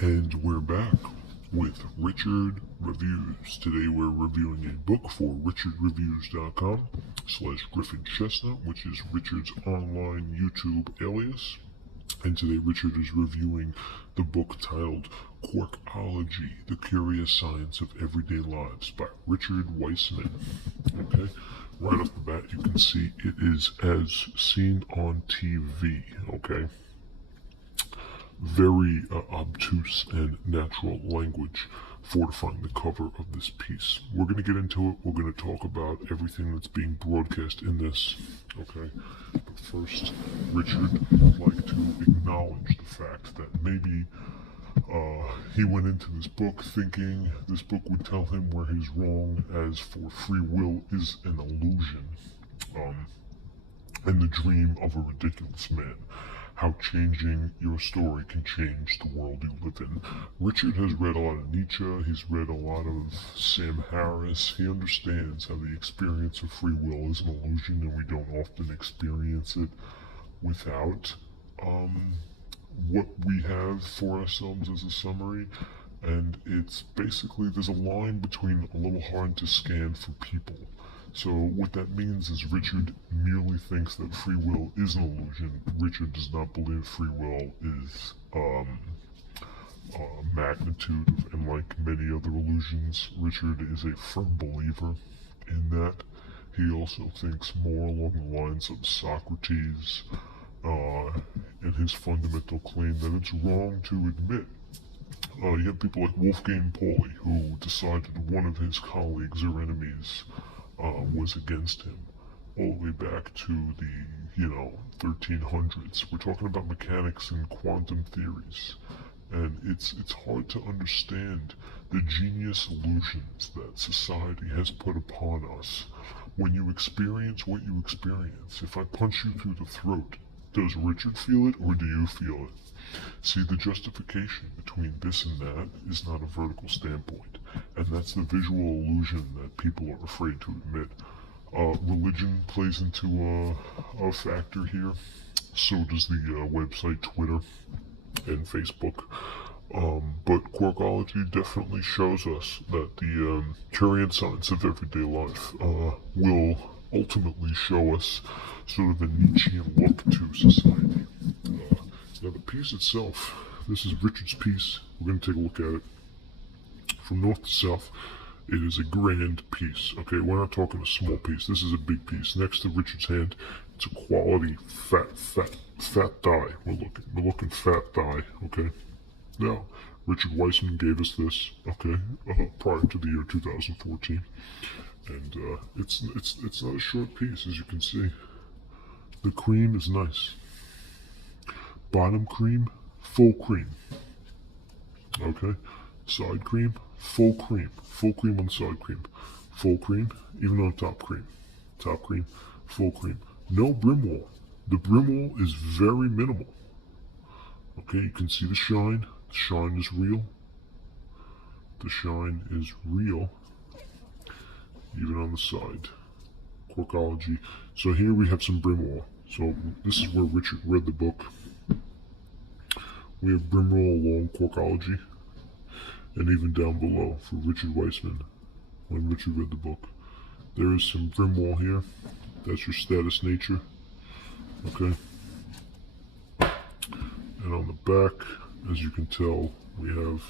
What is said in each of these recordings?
And we're back with Richard Reviews. Today we're reviewing a book for richardreviews.com/Griffin Chestnut, which is Richard's online YouTube alias. And today Richard is reviewing the book titled Quirkology, The Curious Science of Everyday Lives by Richard Wiseman. Okay, right off the bat you can see it is as seen on TV, okay? Very obtuse and natural language fortifying the cover of this piece. We're going to get into it. We're going to talk about everything that's being broadcast in this. Okay, but first, Richard would like to acknowledge the fact that maybe he went into this book thinking this book would tell him where he's wrong, as for free will is an illusion, and the dream of a ridiculous man. How changing your story can change the world you live in. Richard has read a lot of Nietzsche, he's read a lot of Sam Harris. He understands how the experience of free will is an illusion and we don't often experience it without what we have for ourselves as a summary. And it's basically, there's a line between a little hard to scan for people. So what that means is Richard merely thinks that free will is an illusion. Richard does not believe free will is magnitude, and like many other illusions, Richard is a firm believer in that. He also thinks more along the lines of Socrates in his fundamental claim that it's wrong to admit. You have people like Wolfgang Pauli, who decided one of his colleagues or enemies was against him, all the way back to the 1300s. We're talking about mechanics and quantum theories, and it's hard to understand the genius illusions that society has put upon us. When you experience what you experience, if I punch you through the throat, does Richard feel it or do you feel it? See, the justification between this and that is not a vertical standpoint, and that's the visual illusion that people are afraid to admit. Religion plays into a factor here. So does the website Twitter and Facebook. But Quirkology definitely shows us that the curious science of everyday life will ultimately show us sort of a Nietzschean look to society. Now the piece itself, this is Richard's piece. We're going to take a look at it. From north to south, it is a grand piece. Okay, we're not talking a small piece. This is a big piece. Next to Richard's hand, it's a quality fat thigh. We're looking fat thigh. Okay. Now, Richard Wiseman gave us this. Okay, prior to the year 2014, and it's not a short piece, as you can see. The cream is nice. Bottom cream, full cream. Okay, side cream, full cream on the side cream, full cream, even on top cream, full cream. No brim wall. The brim wall is very minimal. Okay, you can see the shine. The shine is real. The shine is real, even on the side. Quirkology. So here we have some brim wall. So this is where Richard read the book. We have brim wall along Quirkology, and even down below for Richard Wiseman, when Richard read the book. There is some brim wall here. That's your status nature. Okay. And on the back, as you can tell, we have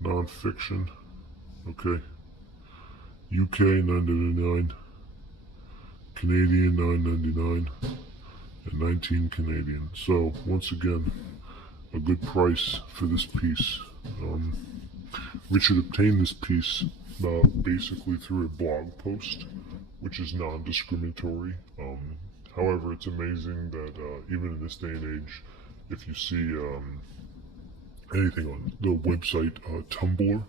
non-fiction. Okay. UK $9.99, Canadian $9.99, and 19 Canadian. So once again, a good price for this piece. Richard obtained this piece basically through a blog post, which is non-discriminatory. However, it's amazing that even in this day and age, if you see anything on the website Tumblr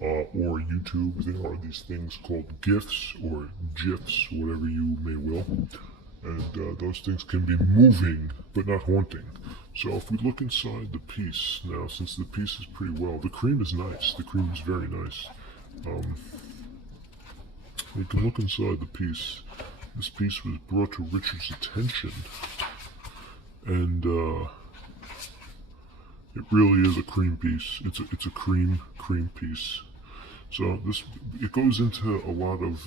or YouTube, there are these things called GIFs or GIFs, whatever you may will. And those things can be moving, but not haunting. So if we look inside the piece, now since the piece is pretty well, the cream is nice, the cream is very nice. We can look inside the piece. This piece was brought to Richard's attention, and It really is a cream piece. It's a cream piece. So it goes into a lot of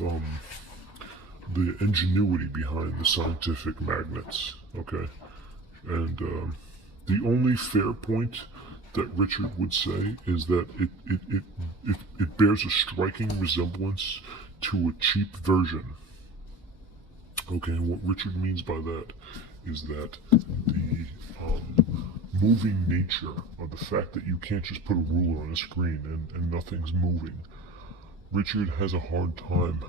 the ingenuity behind the scientific magnets. Okay, and the only fair point that Richard would say is that it bears a striking resemblance to a cheap version. Okay, and what Richard means by that is that the moving nature of the fact that you can't just put a ruler on a screen and nothing's moving. Richard has a hard time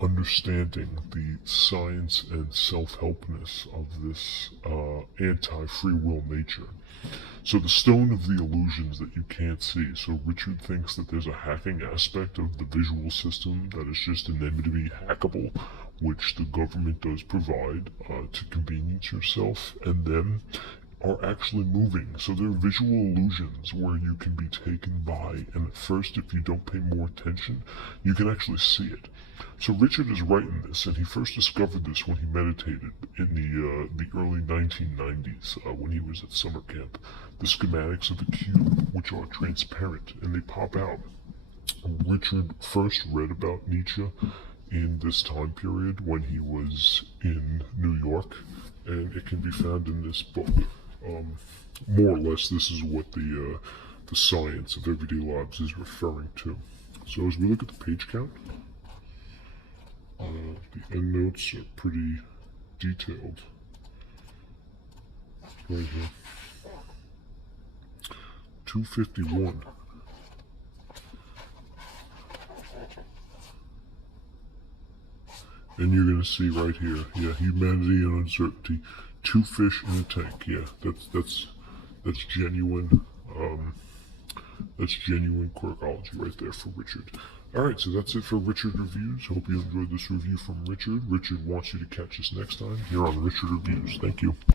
understanding the science and self-helpness of this anti-free will nature. So the stone of the illusions that you can't see. So Richard thinks that there's a hacking aspect of the visual system that is just inevitably hackable, which the government does provide to convenience yourself, and then are actually moving. So they're visual illusions where you can be taken by, and at first, if you don't pay more attention, you can actually see it. So Richard is right in this, and he first discovered this when he meditated in the early 1990s when he was at summer camp. The schematics of the cube, which are transparent, and they pop out. Richard first read about Nietzsche in this time period when he was in New York, and it can be found in this book. More or less, this is what the science of everyday lives is referring to. So as we look at the page count, the endnotes are pretty detailed. Right here. 251. And you're going to see right here, yeah, humanity and uncertainty. 2 fish in a tank. Yeah, that's genuine. That's genuine Quirkology right there for Richard. All right, so that's it for Richard Reviews. Hope you enjoyed this review from Richard. Richard wants you to catch us next time here on Richard Reviews. Thank you.